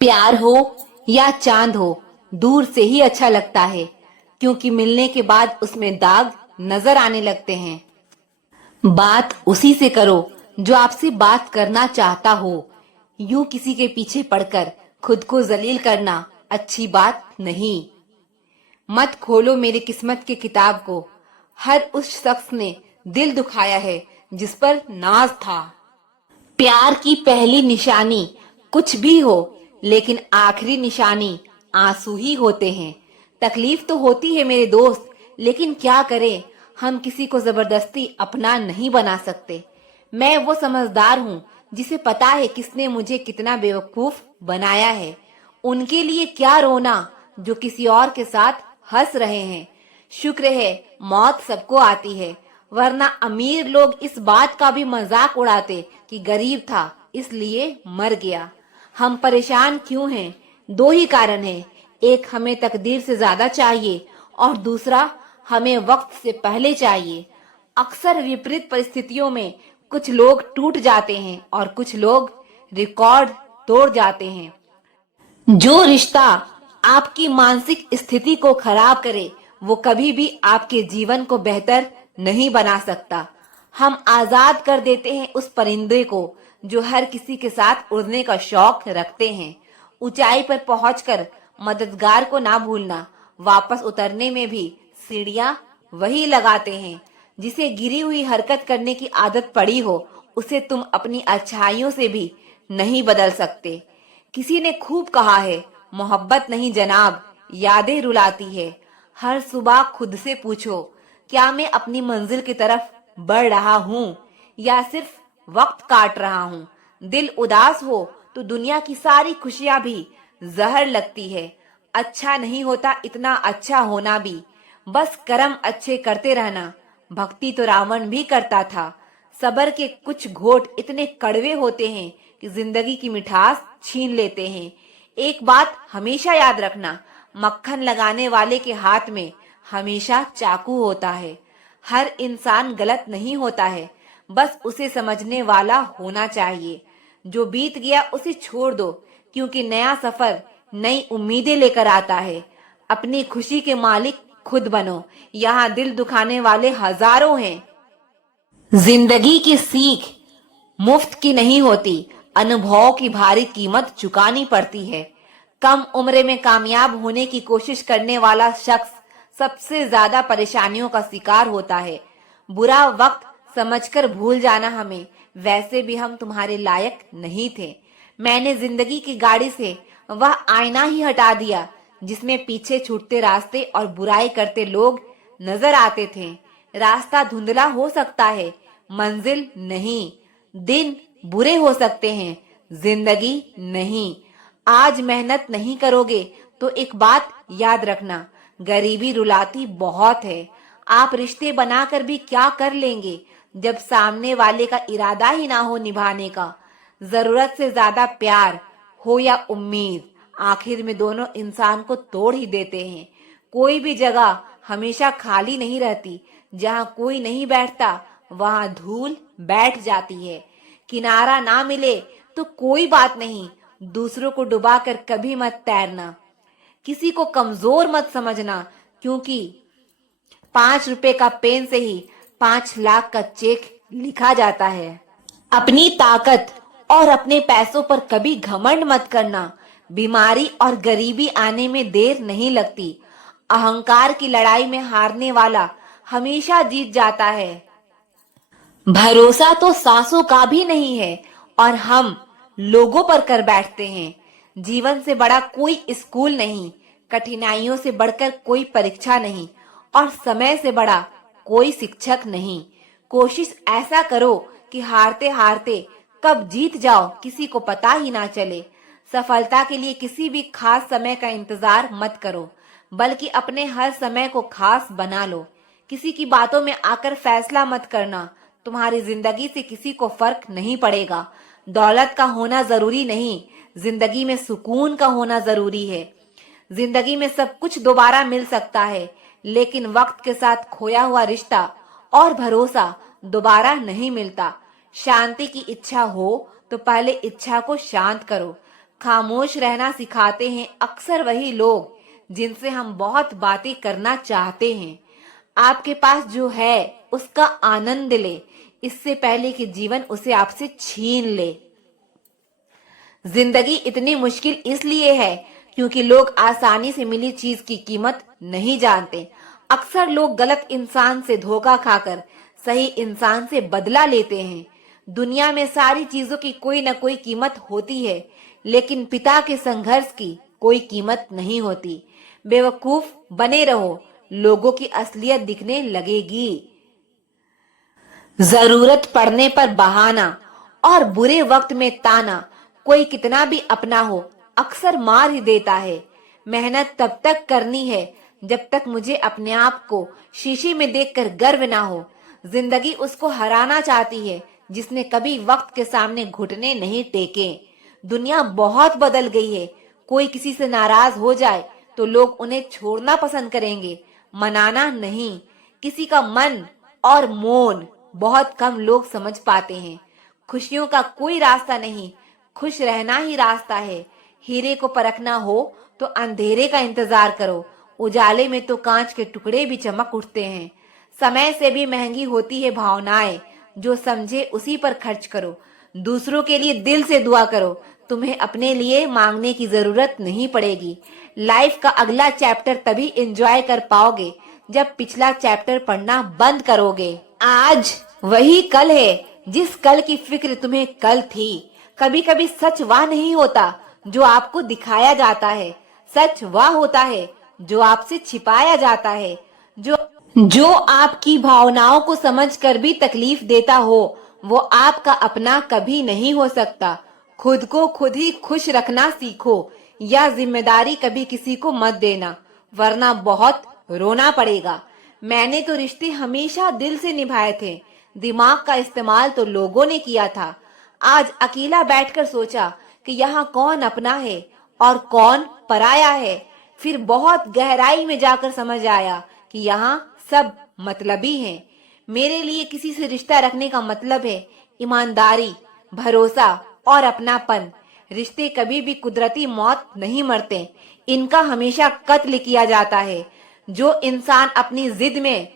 प्यार हो या चांद हो, दूर से ही अच्छा लगता है, क्योंकि मिलने के बाद उसमें दाग नजर आने लगते हैं। बात उसी से करो जो आपसे बात करना चाहता हो। यूं किसी के पीछे पड़कर खुद को जलील करना अच्छी बात नहीं। मत खोलो मेरी किस्मत की किताब को। हर उस शख्स ने दिल दुखाया है जिस पर नाज था। प्यार की पहली निशानी कुछ भी हो, लेकिन आखिरी निशानी आंसू ही होते हैं। तकलीफ तो होती है मेरे दोस्त, लेकिन क्या करें, हम किसी को जबरदस्ती अपना नहीं बना सकते। मैं वो समझदार हूँ जिसे पता है किसने मुझे कितना बेवकूफ बनाया है। उनके लिए क्या रोना जो किसी और के साथ हंस रहे हैं। शुक्र है मौत सबको आती है, वरना अमीर लोग इस बात का भी मजाक उड़ाते कि गरीब था इसलिए मर गया। हम परेशान क्यों हैं? दो ही कारण है। एक, हमें तकदीर से ज्यादा चाहिए, और दूसरा, हमें वक्त से पहले चाहिए। अक्सर विपरीत परिस्थितियों में कुछ लोग टूट जाते हैं और कुछ लोग रिकॉर्ड तोड़ जाते हैं। जो रिश्ता आपकी मानसिक स्थिति को खराब करे, वो कभी भी आपके जीवन को बेहतर नहीं बना सकता। हम आजाद कर देते हैं उस परिंदे को जो हर किसी के साथ उड़ने का शौक रखते हैं। ऊंचाई पर पहुंचकर मददगार को ना भूलना। वापस उतरने में भी सीढ़ियां वही लगाते हैं। जिसे गिरी हुई हरकत करने की आदत पड़ी हो, उसे तुम अपनी अच्छाइयों से भी नहीं बदल सकते। किसी ने खूब कहा है, मोहब्बत नहीं जनाब, यादें रुलाती है। हर सुबह खुद से पूछो, क्या मैं अपनी मंजिल की तरफ बढ़ रहा हूँ या सिर्फ वक्त काट रहा हूँ। दिल उदास हो तो दुनिया की सारी खुशियां भी जहर लगती है। अच्छा नहीं होता इतना अच्छा होना भी, बस कर्म अच्छे करते रहना। भक्ति तो रावण भी करता था। सबर के कुछ घोट इतने कड़वे होते हैं कि जिंदगी की मिठास छीन लेते हैं। एक बात हमेशा याद रखना, मक्खन लगाने वाले के हाथ में हमेशा चाकू होता है। हर इंसान गलत नहीं होता है, बस उसे समझने वाला होना चाहिए। जो बीत गया उसे छोड़ दो, क्योंकि नया सफर नई उम्मीदें लेकर आता है। अपनी खुशी के मालिक खुद बनो। यहाँ दिल दुखाने वाले हजारों हैं। जिंदगी की सीख मुफ्त की नहीं होती, अनुभव की भारी कीमत चुकानी पड़ती है। कम उम्र में कामयाब होने की कोशिश करने वाला शख्स सबसे ज्यादा परेशानियों का शिकार होता है। बुरा वक्त समझकर भूल जाना हमें, वैसे भी हम तुम्हारे लायक नहीं थे। मैंने जिंदगी की गाड़ी से वह आईना ही हटा दिया जिसमें पीछे छूटते रास्ते और बुराई करते लोग नजर आते थे। रास्ता धुंधला हो सकता है, मंजिल नहीं। दिन बुरे हो सकते हैं, जिंदगी नहीं। आज मेहनत नहीं करोगे तो एक बात याद रखना, गरीबी रुलाती बहुत है। आप रिश्ते बनाकर भी क्या कर लेंगे जब सामने वाले का इरादा ही ना हो निभाने का। जरूरत से ज्यादा प्यार हो या उम्मीद, आखिर में दोनों इंसान को तोड़ ही देते हैं। कोई भी जगह हमेशा खाली नहीं रहती। जहाँ कोई नहीं बैठता वहां धूल बैठ जाती है। किनारा ना मिले तो कोई बात नहीं, दूसरों को डुबाकर कभी मत तैरना। किसी को कमजोर मत समझना, क्योंकि 5 रुपए का पेन से ही 5 लाख का चेक लिखा जाता है। अपनी ताकत और अपने पैसों पर कभी घमंड मत करना। बीमारी और गरीबी आने में देर नहीं लगती। अहंकार की लड़ाई में हारने वाला हमेशा जीत जाता है। भरोसा तो सांसों का भी नहीं है, और हम लोगों पर कर बैठते हैं। जीवन से बड़ा कोई स्कूल नहीं, कठिनाइयों से बढ़कर कोई परीक्षा नहीं, और समय से बड़ा कोई शिक्षक नहीं। कोशिश ऐसा करो कि हारते हारते कब जीत जाओ किसी को पता ही ना चले। सफलता के लिए किसी भी खास समय का इंतजार मत करो, बल्कि अपने हर समय को खास बना लो। किसी की बातों में आकर फैसला मत करना। तुम्हारी जिंदगी से किसी को फर्क नहीं पड़ेगा। दौलत का होना जरूरी नहीं, जिंदगी में सुकून का होना जरूरी है। जिंदगी में सब कुछ दोबारा मिल सकता है, लेकिन वक्त के साथ खोया हुआ रिश्ता और भरोसा दोबारा नहीं मिलता। शांति की इच्छा हो तो पहले इच्छा को शांत करो। खामोश रहना सिखाते हैं अक्सर वही लोग जिनसे हम बहुत बातें करना चाहते हैं। आपके पास जो है उसका आनंद ले, इससे पहले कि जीवन उसे आपसे छीन ले। जिंदगी इतनी मुश्किल इसलिए है क्योंकि लोग आसानी से मिली चीज की कीमत नहीं जानते। अक्सर लोग गलत इंसान से धोखा खाकर सही इंसान से बदला लेते हैं। दुनिया में सारी चीजों की कोई न कोई कीमत होती है, लेकिन पिता के संघर्ष की कोई कीमत नहीं होती। बेवकूफ बने रहो, लोगों की असलियत दिखने लगेगी। जरूरत पड़ने पर बहाना और बुरे वक्त में ताना कोई कितना भी अपना हो अक्सर मार ही देता है। मेहनत तब तक करनी है जब तक मुझे अपने आप को शीशे में देखकर गर्व ना हो। जिंदगी उसको हराना चाहती है जिसने कभी वक्त के सामने घुटने नहीं टेके। दुनिया बहुत बदल गई है। कोई किसी से नाराज हो जाए तो लोग उन्हें छोड़ना पसंद करेंगे, मनाना नहीं। किसी का मन और मौन बहुत कम लोग समझ पाते हैं। खुशियों का कोई रास्ता नहीं, खुश रहना ही रास्ता है। हीरे को परखना हो तो अंधेरे का इंतजार करो, उजाले में तो कांच के टुकड़े भी चमक उठते हैं। समय से भी महंगी होती है भावनाएं, जो समझे उसी पर खर्च करो। दूसरों के लिए दिल से दुआ करो, तुम्हें अपने लिए मांगने की जरूरत नहीं पड़ेगी। लाइफ का अगला चैप्टर तभी एंजॉय कर पाओगे जब पिछला चैप्टर पढ़ना बंद करोगे। आज वही कल है जिस कल की फिक्र तुम्हें कल थी। कभी कभी सच वह नहीं होता जो आपको दिखाया जाता है, सच वह होता है जो आपसे छिपाया जाता है। जो आपकी भावनाओं को समझकर भी तकलीफ देता हो वो आपका अपना कभी नहीं हो सकता। खुद को खुद ही खुश रखना सीखो। यह जिम्मेदारी कभी किसी को मत देना, वरना बहुत रोना पड़ेगा। मैंने तो रिश्ते हमेशा दिल से निभाए थे, दिमाग का इस्तेमाल तो लोगों ने किया था। आज अकेला बैठकर सोचा कि यहाँ कौन अपना है और कौन पराया है। फिर बहुत गहराई में जाकर समझ आया कि यहाँ सब मतलबी हैं। मेरे लिए किसी से रिश्ता रखने का मतलब है ईमानदारी, भरोसा और अपनापन। रिश्ते कभी भी कुदरती मौत नहीं मरते, इनका हमेशा कत्ल किया जाता है। जो इंसान अपनी जिद में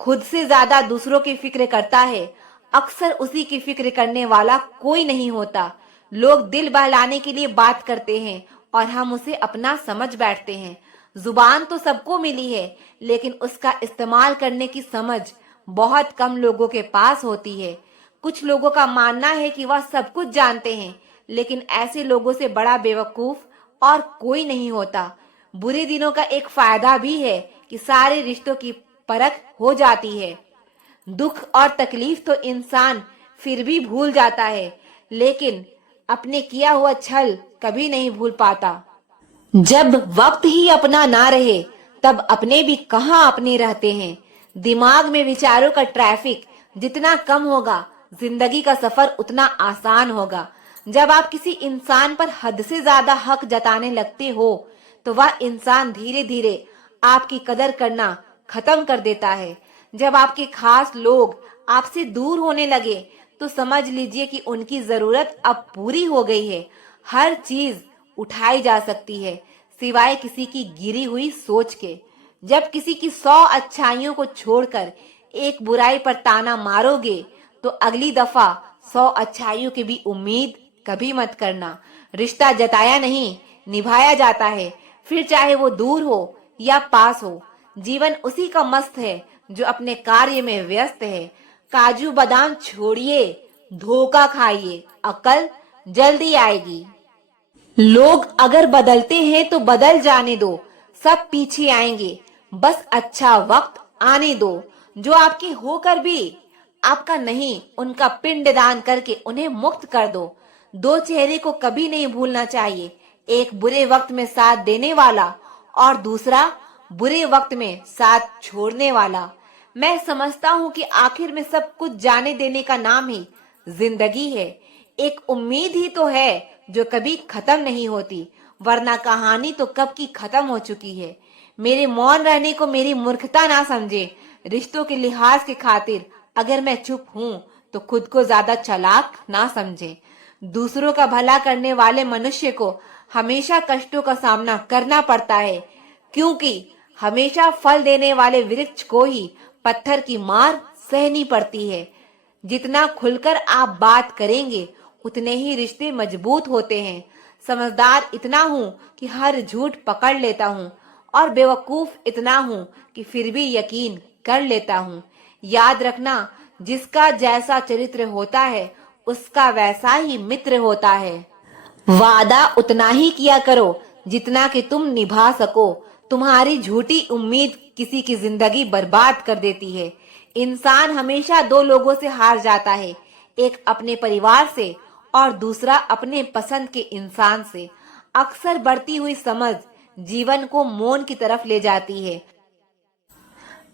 खुद से ज्यादा दूसरों की फिक्र करता है, अक्सर उसी की फिक्र करने वाला कोई नहीं होता। लोग दिल बहलाने के लिए बात करते हैं और हम उसे अपना समझ बैठते हैं। जुबान तो सबको मिली है, लेकिन उसका इस्तेमाल करने की समझ बहुत कम लोगों के पास होती है। कुछ लोगों का मानना है कि वह सब कुछ जानते हैं, लेकिन ऐसे लोगों से बड़ा बेवकूफ और कोई नहीं होता। बुरे दिनों का एक फायदा भी है कि सारे रिश्तों की परख हो जाती है। दुख और तकलीफ तो इंसान फिर भी भूल जाता है, लेकिन अपने किया हुआ छल कभी नहीं भूल पाता। जब वक्त ही अपना ना रहे तब अपने भी कहाँ अपने रहते हैं। दिमाग में विचारों का ट्रैफिक जितना कम होगा, जिंदगी का सफर उतना आसान होगा। जब आप किसी इंसान पर हद से ज्यादा हक जताने लगते हो तो वह इंसान धीरे धीरे आपकी कदर करना खत्म कर देता है। जब आपके खास लोग आपसे दूर होने लगे तो समझ लीजिए कि उनकी जरूरत अब पूरी हो गई है। हर चीज उठाई जा सकती है सिवाय किसी की गिरी हुई सोच के। जब किसी की 100 अच्छाइयों को छोड़कर एक बुराई पर ताना मारोगे तो अगली दफा 100 अच्छाइयों की भी उम्मीद कभी मत करना। रिश्ता जताया नहीं, निभाया जाता है, फिर चाहे वो दूर हो या पास हो। जीवन उसी का मस्त है जो अपने कार्य में व्यस्त है। काजू बादाम छोड़िए, धोखा खाइए, अकल जल्दी आएगी। लोग अगर बदलते हैं तो बदल जाने दो, सब पीछे आएंगे, बस अच्छा वक्त आने दो। जो आपके होकर भी आपका नहीं, उनका पिंडदान करके उन्हें मुक्त कर दो। दो चेहरे को कभी नहीं भूलना चाहिए, एक बुरे वक्त में साथ देने वाला और दूसरा बुरे वक्त में साथ छोड़ने वाला। मैं समझता हूँ कि आखिर में सब कुछ जाने देने का नाम ही जिंदगी है। एक उम्मीद ही तो है जो कभी खत्म नहीं होती, वरना कहानी तो कब की खत्म हो चुकी है। मेरे मौन रहने को मेरी मूर्खता ना समझे। रिश्तों के लिहाज के खातिर अगर मैं चुप हूँ तो खुद को ज्यादा चालाक ना समझे। दूसरों का भला करने वाले मनुष्य को हमेशा कष्टों का सामना करना पड़ता है, क्योंकि हमेशा फल देने वाले वृक्ष को ही पत्थर की मार सहनी पड़ती है। जितना खुलकर आप बात करेंगे उतने ही रिश्ते मजबूत होते हैं। समझदार इतना हूँ कि हर झूठ पकड़ लेता हूँ और बेवकूफ इतना हूँ कि फिर भी यकीन कर लेता हूँ। याद रखना, जिसका जैसा चरित्र होता है उसका वैसा ही मित्र होता है। वादा उतना ही किया करो जितना कि तुम निभा सको। तुम्हारी झूठी उम्मीद किसी की जिंदगी बर्बाद कर देती है। इंसान हमेशा दो लोगों से हार जाता है, एक अपने परिवार से और दूसरा अपने पसंद के इंसान से। अक्सर बढ़ती हुई समझ जीवन को मौन की तरफ ले जाती है।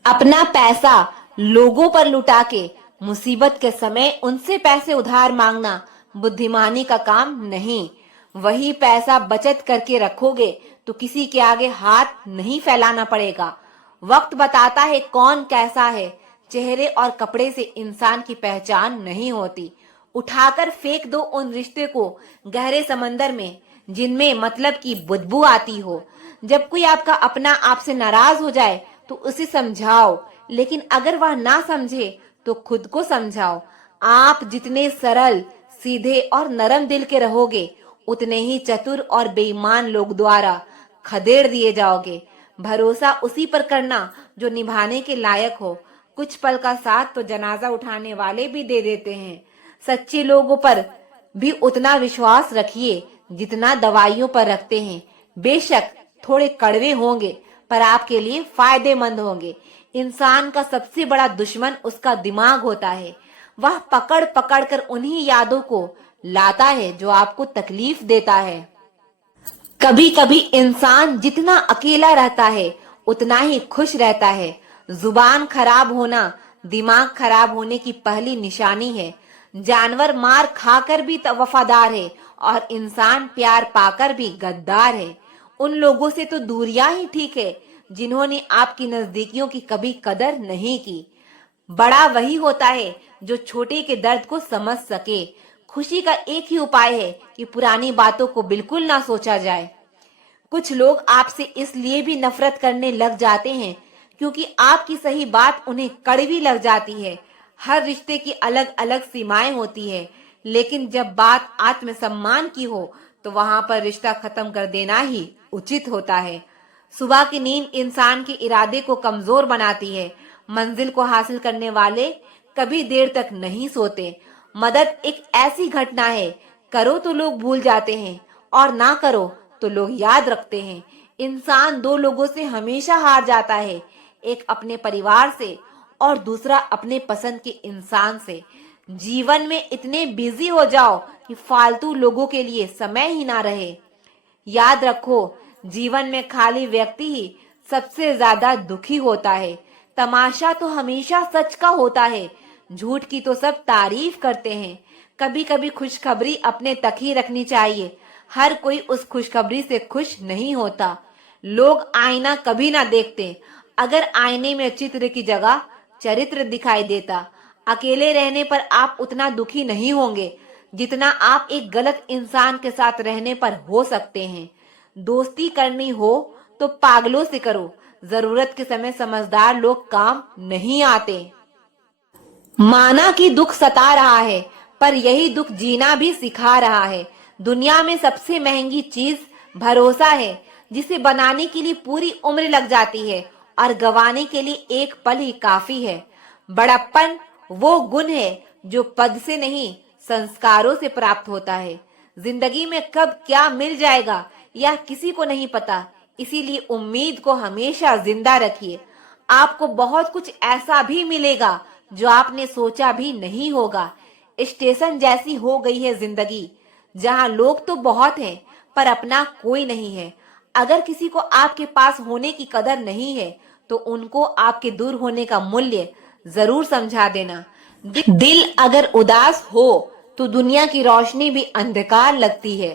अपना पैसा लोगों पर लुटा के मुसीबत के समय उनसे पैसे उधार मांगना बुद्धिमानी का काम नहीं। वही पैसा बचत करके रखोगे तो किसी के आगे हाथ नहीं फैलाना पड़ेगा। वक्त बताता है कौन कैसा है। चेहरे और कपड़े से इंसान की पहचान नहीं होती। उठाकर फेंक दो उन रिश्ते को गहरे समंदर में जिनमें मतलब की बदबू आती हो। जब कोई आपका अपना आपसे नाराज हो जाए तो उसे समझाओ, लेकिन अगर वह ना समझे तो खुद को समझाओ। आप जितने सरल, सीधे और नरम दिल के रहोगे उतने ही चतुर और बेईमान लोग द्वारा खदेड़ दिए जाओगे। भरोसा उसी पर करना जो निभाने के लायक हो। कुछ पल का साथ तो जनाजा उठाने वाले भी दे देते हैं। सच्चे लोगों पर भी उतना विश्वास रखिए जितना दवाइयों पर रखते हैं। बेशक थोड़े कड़वे होंगे पर आपके लिए फायदेमंद होंगे। इंसान का सबसे बड़ा दुश्मन उसका दिमाग होता है। वह पकड़ पकड़ कर उन्हीं यादों को लाता है जो आपको तकलीफ देता है। कभी कभी इंसान जितना अकेला रहता है उतना ही खुश रहता है। जुबान खराब होना दिमाग खराब होने की पहली निशानी है। जानवर मार खाकर भी वफादार है और इंसान प्यार पाकर भी गद्दार है। उन लोगों से तो दूरियां ही ठीक है जिन्होंने आपकी नजदीकियों की कभी कदर नहीं की। बड़ा वही होता है जो छोटे के दर्द को समझ सके। खुशी का एक ही उपाय है कि पुरानी बातों को बिल्कुल ना सोचा जाए। कुछ लोग आपसे इसलिए भी नफरत करने लग जाते हैं क्योंकि आपकी सही बात उन्हें कड़वी लग जाती है। हर रिश्ते की अलग अलग सीमाएं होती है, लेकिन जब बात आत्मसम्मान की हो तो वहां पर रिश्ता खत्म कर देना ही उचित होता है। सुबह की नींद इंसान के इरादे को कमजोर बनाती है। मंजिल को हासिल करने वाले कभी देर तक नहीं सोते। मदद एक ऐसी घटना है, करो तो लोग भूल जाते हैं और ना करो तो लोग याद रखते हैं। इंसान दो लोगों से हमेशा हार जाता है, एक अपने परिवार से और दूसरा अपने पसंद के इंसान से। जीवन में इतने बिजी हो जाओ कि फालतू लोगों के लिए समय ही ना रहे। याद रखो, जीवन में खाली व्यक्ति ही सबसे ज्यादा दुखी होता है। तमाशा तो हमेशा सच का होता है, झूठ की तो सब तारीफ करते हैं। कभी कभी खुशखबरी अपने तक ही रखनी चाहिए। हर कोई उस खुशखबरी से खुश नहीं होता। लोग आईना कभी ना देखते। अगर आईने में चित्र की जगह चरित्र दिखाई देता, अकेले रहने पर आप उतना दुखी नहीं होंगे जितना आप एक गलत इंसान के साथ रहने पर हो सकते हैं। दोस्ती करनी हो तो पागलों से करो। जरूरत के समय समझदार लोग काम नहीं आते। माना कि दुख सता रहा है, पर यही दुख जीना भी सिखा रहा है। दुनिया में सबसे महंगी चीज भरोसा है, जिसे बनाने के लिए पूरी उम्र लग जाती है और गंवाने के लिए एक पल ही काफी है। बड़प्पन वो गुण है जो पद से नहीं, संस्कारों से प्राप्त होता है। जिंदगी में कब क्या मिल जाएगा यह किसी को नहीं पता, इसीलिए उम्मीद को हमेशा जिंदा रखिए। आपको बहुत कुछ ऐसा भी मिलेगा जो आपने सोचा भी नहीं होगा। स्टेशन जैसी हो गई है जिंदगी, जहाँ लोग तो बहुत हैं पर अपना कोई नहीं है। अगर किसी को आपके पास होने की कदर नहीं है तो उनको आपके दूर होने का मूल्य जरूर समझा देना। दिल अगर उदास हो तो दुनिया की रोशनी भी अंधकार लगती है।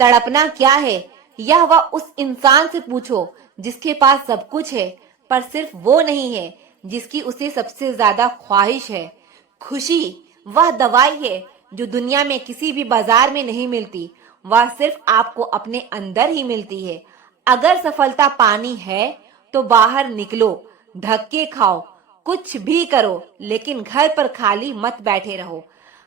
तड़पना क्या है यह वह उस इंसान से पूछो जिसके पास सब कुछ है पर सिर्फ वो नहीं है जिसकी उसे सबसे ज्यादा ख्वाहिश है। खुशी वह दवाई है जो दुनिया में किसी भी बाजार में नहीं मिलती, वह सिर्फ आपको अपने अंदर ही मिलती है। अगर सफलता पानी है तो बाहर निकलो, धक्के खाओ, कुछ भी करो, लेकिन घर पर खाली मत बैठे रहो।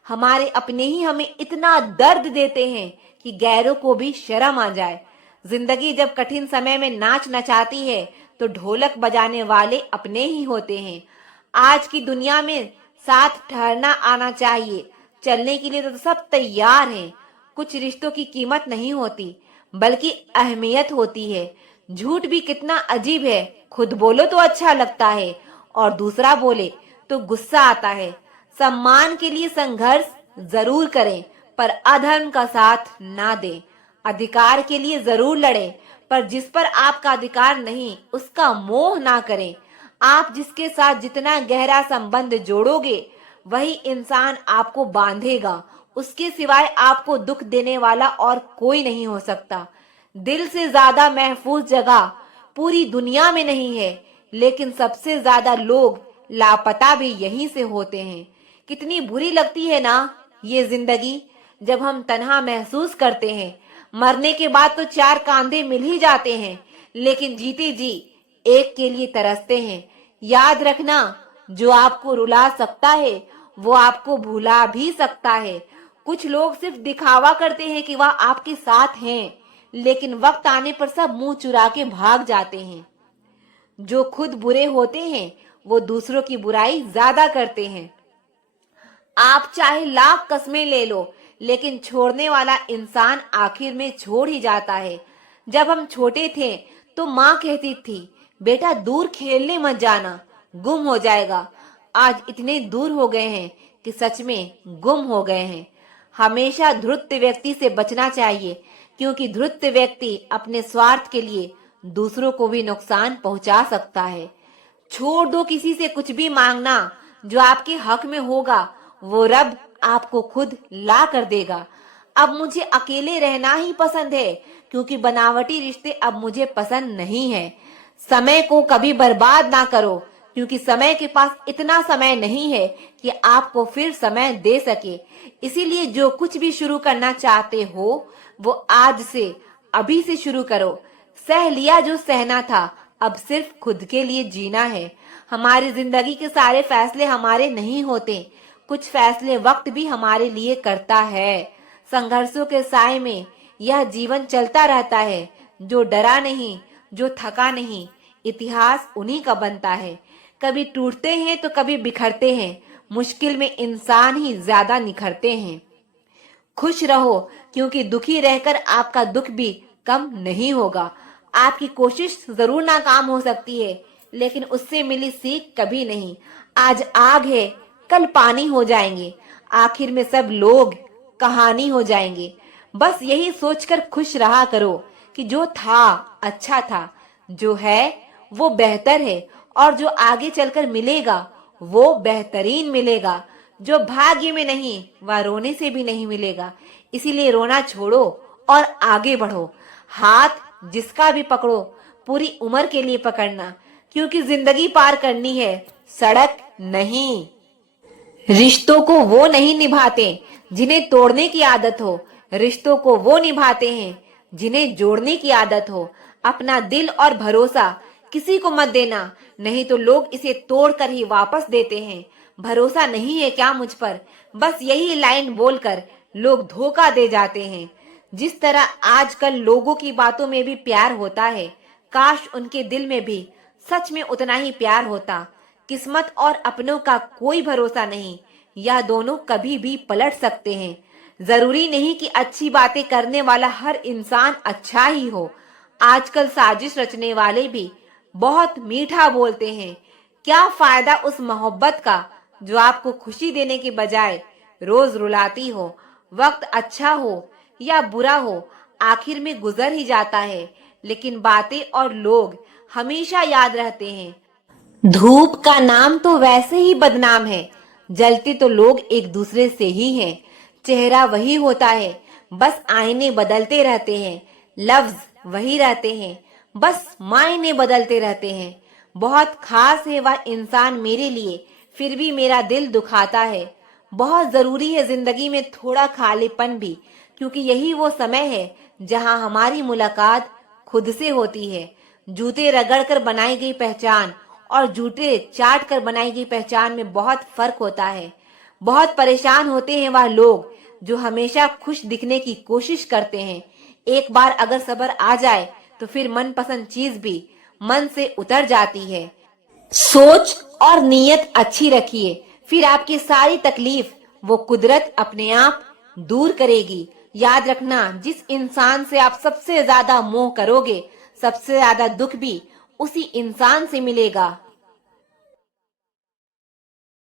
हमारे अपने ही हमें इतना दर्द देते हैं कि गैरों को भी शर्म आ जाए। जिंदगी जब कठिन समय में नाच नचाती है तो ढोलक बजाने वाले अपने ही होते हैं। आज की दुनिया में साथ ठहरना आना चाहिए। चलने के लिए तो सब तैयार हैं। कुछ रिश्तों की कीमत नहीं होती, बल्कि अहमियत होती है। झूठ भी कितना अजीब है, खुद बोलो तो अच्छा लगता है और दूसरा बोले तो गुस्सा आता है। सम्मान के लिए संघर्ष जरूर करें, पर अधर्म का साथ ना दें। अधिकार के लिए जरूर लड़ें, पर जिस पर आपका अधिकार नहीं उसका मोह ना करें। आप जिसके साथ जितना गहरा संबंध जोड़ोगे, वही इंसान आपको बांधेगा। उसके सिवाय आपको दुख देने वाला और कोई नहीं हो सकता। दिल से ज्यादा महफूज जगह पूरी दुनिया में नहीं है, लेकिन सबसे ज्यादा लोग लापता भी यहीं से होते हैं। कितनी बुरी लगती है ना ये जिंदगी, जब हम तन्हा महसूस करते हैं। मरने के बाद तो चार कांधे मिल ही जाते हैं, लेकिन जीते जी एक के लिए तरसते हैं। याद रखना, जो आपको रुला सकता है वो आपको भुला भी सकता है। कुछ लोग सिर्फ दिखावा करते हैं कि वह आपके साथ हैं, लेकिन वक्त आने पर सब मुंह चुरा के भाग जाते हैं। जो खुद बुरे होते हैं वो दूसरों की बुराई ज्यादा करते हैं। आप चाहे लाख कस्में ले लो, लेकिन छोड़ने वाला इंसान आखिर में छोड़ ही जाता है। जब हम छोटे थे तो माँ कहती थी, बेटा दूर खेलने मत जाना, गुम हो जाएगा। आज इतने दूर हो गए हैं कि सच में गुम हो गए हैं। हमेशा धूर्त व्यक्ति से बचना चाहिए, क्योंकि धूर्त व्यक्ति अपने स्वार्थ के लिए दूसरों को भी नुकसान पहुंचा सकता है। छोड़ दो किसी से कुछ भी मांगना। जो आपके हक में होगा वो रब आपको खुद ला कर देगा। अब मुझे अकेले रहना ही पसंद है, क्योंकि बनावटी रिश्ते अब मुझे पसंद नहीं है। समय को कभी बर्बाद ना करो, क्योंकि समय के पास इतना समय नहीं है कि आपको फिर समय दे सके। इसीलिए जो कुछ भी शुरू करना चाहते हो वो आज से, अभी से शुरू करो। सह लिया जो सहना था, अब सिर्फ खुद के लिए जीना है। हमारी जिंदगी के सारे फैसले हमारे नहीं होते, कुछ फैसले वक्त भी हमारे लिए करता है। संघर्षों के साए में यह जीवन चलता रहता है। जो डरा नहीं, जो थका नहीं, इतिहास उन्हीं का बनता है। कभी टूटते हैं तो कभी बिखरते हैं, मुश्किल में इंसान ही ज्यादा निखरते हैं। खुश रहो, क्योंकि दुखी रहकर आपका दुख भी कम नहीं होगा। आपकी कोशिश जरूर नाकाम हो सकती है, लेकिन उससे मिली सीख कभी नहीं। आज आग है, कल पानी हो जाएंगे, आखिर में सब लोग कहानी हो जाएंगे। बस यही सोचकर खुश रहा करो कि जो था अच्छा था, जो है वो बेहतर है, और जो आगे चलकर मिलेगा वो बेहतरीन मिलेगा। जो भाग्य में नहीं वह रोने से भी नहीं मिलेगा। इसीलिए रोना छोड़ो और आगे बढ़ो। हाथ जिसका भी पकड़ो, पूरी उम्र के लिए पकड़ना, क्योंकि जिंदगी पार करनी है, सड़क नहीं। रिश्तों को वो नहीं निभाते जिन्हें तोड़ने की आदत हो, रिश्तों को वो निभाते हैं जिन्हें जोड़ने की आदत हो। अपना दिल और भरोसा किसी को मत देना, नहीं तो लोग इसे तोड़कर ही वापस देते हैं। भरोसा नहीं है क्या मुझ पर, बस यही लाइन बोलकर लोग धोखा दे जाते हैं। जिस तरह आजकल लोगों की बातों में भी प्यार होता है, काश उनके दिल में भी सच में उतना ही प्यार होता। किस्मत और अपनों का कोई भरोसा नहीं, यह दोनों कभी भी पलट सकते हैं। जरूरी नहीं कि अच्छी बातें करने वाला हर इंसान अच्छा ही हो। आजकल साजिश रचने वाले भी बहुत मीठा बोलते हैं। क्या फायदा उस मोहब्बत का जो आपको खुशी देने के बजाय रोज रुलाती हो। वक्त अच्छा हो या बुरा हो, आखिर में गुजर ही जाता है, लेकिन बातें और लोग हमेशा याद रहते हैं। धूप का नाम तो वैसे ही बदनाम है, जलते तो लोग एक दूसरे से ही हैं। चेहरा वही होता है, बस आईने बदलते रहते हैं। लफ्ज वही रहते हैं, बस मायने बदलते रहते हैं। बहुत खास है वह इंसान मेरे लिए, फिर भी मेरा दिल दुखाता है। बहुत जरूरी है जिंदगी में थोड़ा खालीपन भी, क्योंकि यही वो समय है जहां हमारी मुलाकात खुद से होती है। जूते रगड़ कर बनाई गई पहचान और जूते चाट कर बनाई गई पहचान में बहुत फर्क होता है। बहुत परेशान होते हैं वह लोग जो हमेशा खुश दिखने की कोशिश करते हैं। एक बार अगर सब्र आ जाए तो फिर मनपसंद चीज भी मन से उतर जाती है। सोच और नीयत अच्छी रखिए, फिर आपकी सारी तकलीफ वो कुदरत अपने आप दूर करेगी। याद रखना, जिस इंसान से आप सबसे ज्यादा मोह करोगे, सबसे ज्यादा दुख भी उसी इंसान से मिलेगा।